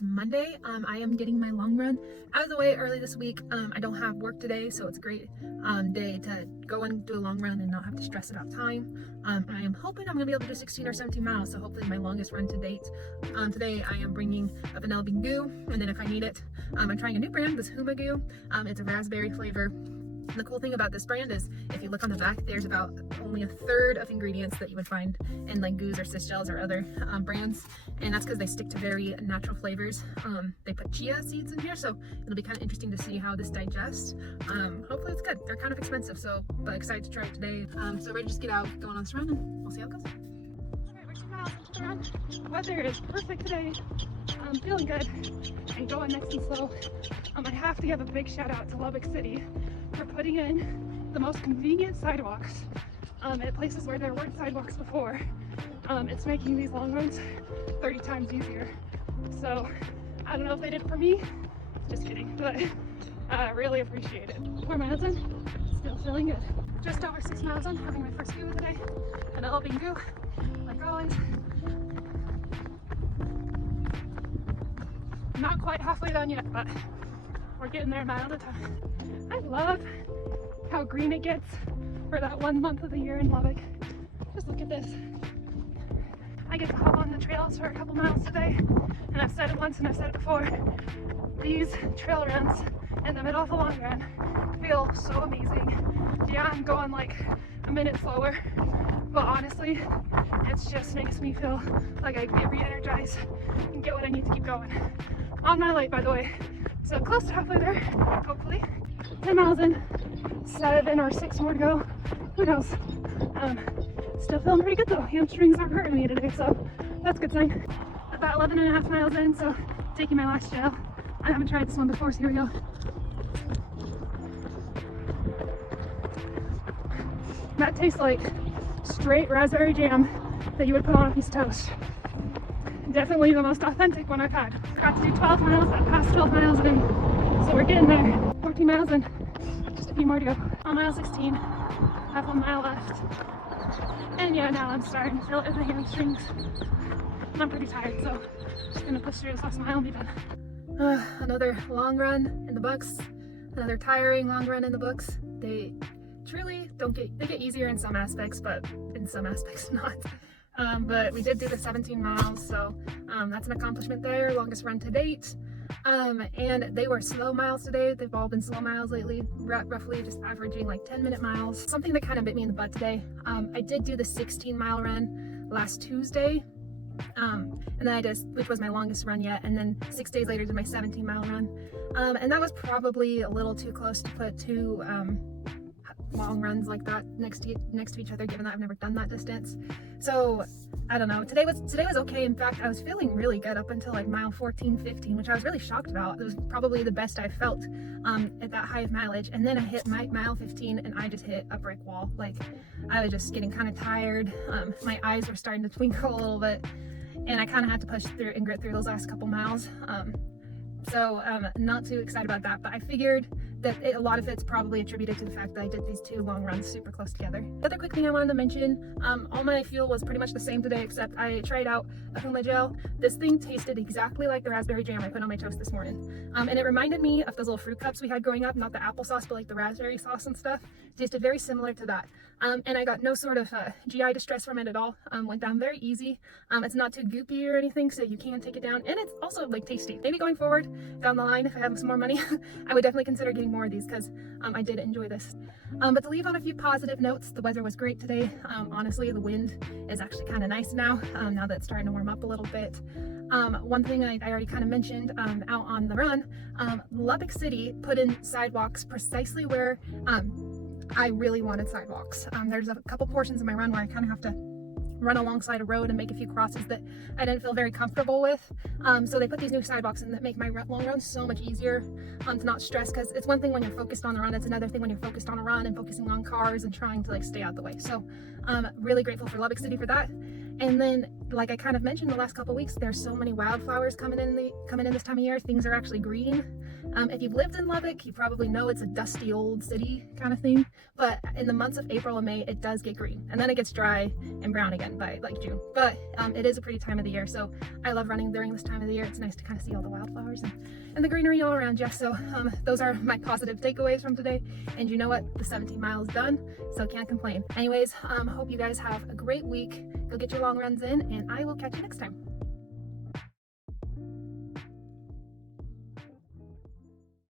It's Monday. I am getting my long run out of the way early this week. I don't have work today, so it's a great day to go and do a long run and not have to stress about time. I am hoping I'm going to be able to do 16 or 17 miles, so hopefully my longest run to date. Today I am bringing a vanilla bean goo, and then if I need it, I'm trying a new brand, this HUMA goo. It's a raspberry flavor. The cool thing about this brand is if you look on the back, there's about only a third of ingredients that you would find in like goos or cyst gels or other brands, and that's because they stick to very natural flavors. They put chia seeds in here, so it'll be kind of interesting to see how this digests. Hopefully it's good. They're kind of expensive, but excited to try it today. So ready to just get out, going on this run, and we'll see how it goes. Alright, we're 2 miles into the run. Weather is perfect today. I'm feeling good and going nice and slow. I have to give a big shout out to Lubbock City for putting in the most convenient sidewalks at places where there weren't sidewalks before. It's making these long runs 30 times easier. So I don't know if they did it for me, just kidding, but I really appreciate it. 4 miles in, still feeling good. Just over 6 miles in, having my first goo of the day. Vanilla bean goo, like always. Not quite halfway done yet, but we're getting there a mile at a time. I love how green it gets for that 1 month of the year in Lubbock. Just look at this. I get to hop on the trails for a couple miles today, and I've said it once and I've said it before. These trail runs in the middle of the long run feel so amazing. Yeah, I'm going like a minute slower, but honestly, it just makes me feel like I get re-energized and get what I need to keep going. On my light, by the way. So close to halfway there, hopefully. 10 miles in, 7 or 6 more to go. Who knows? Still feeling pretty good though. Hamstrings aren't hurting me today, so that's a good sign. About 11 and a half miles in, so taking my last gel. I haven't tried this one before, so here we go. That tastes like straight raspberry jam that you would put on a piece of toast. Definitely the most authentic one I've had. Got to do 12 miles, got past 12 miles in, so we're getting there. 14 miles in, just a few more to go. On mile 16, have 1 mile left. And yeah, now I'm starting to feel it in the hamstrings. And I'm pretty tired, so just gonna push through this last mile and be done. Another long run in the books, another tiring long run in the books. They truly they get easier in some aspects, but in some aspects not. But we did do the 17 miles, so that's an accomplishment there, longest run to date. And they were slow miles today. They've all been slow miles lately, roughly just averaging like 10-minute miles. Something that kind of bit me in the butt today. I did do the 16-mile run last Tuesday, and then which was my longest run yet, and then 6 days later did my 17-mile run. And that was probably a little too close to put two long runs like that next to each other, given that I've never done that distance. So I don't know, today was okay. In fact, I was feeling really good up until like mile 14, 15, which I was really shocked about. It was probably the best I felt at that high of mileage, and then I hit mile 15 and I just hit a brick wall. Like, I was just getting kind of tired. My eyes were starting to twinkle a little bit, and I kind of had to push through and grit through those last couple miles. So not too excited about that, but I figured that a lot of it's probably attributed to the fact that I did these 2 long runs super close together. The other quick thing I wanted to mention, all my fuel was pretty much the same today, except I tried out a HUMA gel. This thing tasted exactly like the raspberry jam I put on my toast this morning. And it reminded me of those little fruit cups we had growing up, not the applesauce, but like the raspberry sauce and stuff. It tasted very similar to that. And I got no sort of GI distress from it at all. Went down very easy. It's not too goopy or anything, so you can take it down. And it's also like tasty. Maybe going forward down the line, if I have some more money, I would definitely consider getting more of these, because I did enjoy this. But to leave on a few positive notes, the weather was great today. Honestly, the wind is actually kind of nice now, now that it's starting to warm up a little bit. One thing I already kind of mentioned out on the run, Lubbock City put in sidewalks precisely where I really wanted sidewalks. There's a couple portions of my run where I kind of have to run alongside a road and make a few crosses that I didn't feel very comfortable with. So they put these new sidewalks in that make my long run so much easier to not stress, because it's one thing when you're focused on the run, it's another thing when you're focused on a run and focusing on cars and trying to like stay out the way. So really grateful for Lubbock City for that. And then, like I kind of mentioned the last couple weeks, there's so many wildflowers coming in this time of year. Things are actually green. If you've lived in Lubbock, you probably know it's a dusty old city kind of thing, but in the months of April and May, it does get green, and then it gets dry and brown again by like June. But it is a pretty time of the year, so I love running during this time of the year. It's nice to kind of see all the wildflowers and the greenery all around you. So those are my positive takeaways from today, and you know what? The 17 miles done, so can't complain. Anyways, hope you guys have a great week. Go get your long runs in, and I will catch you next time.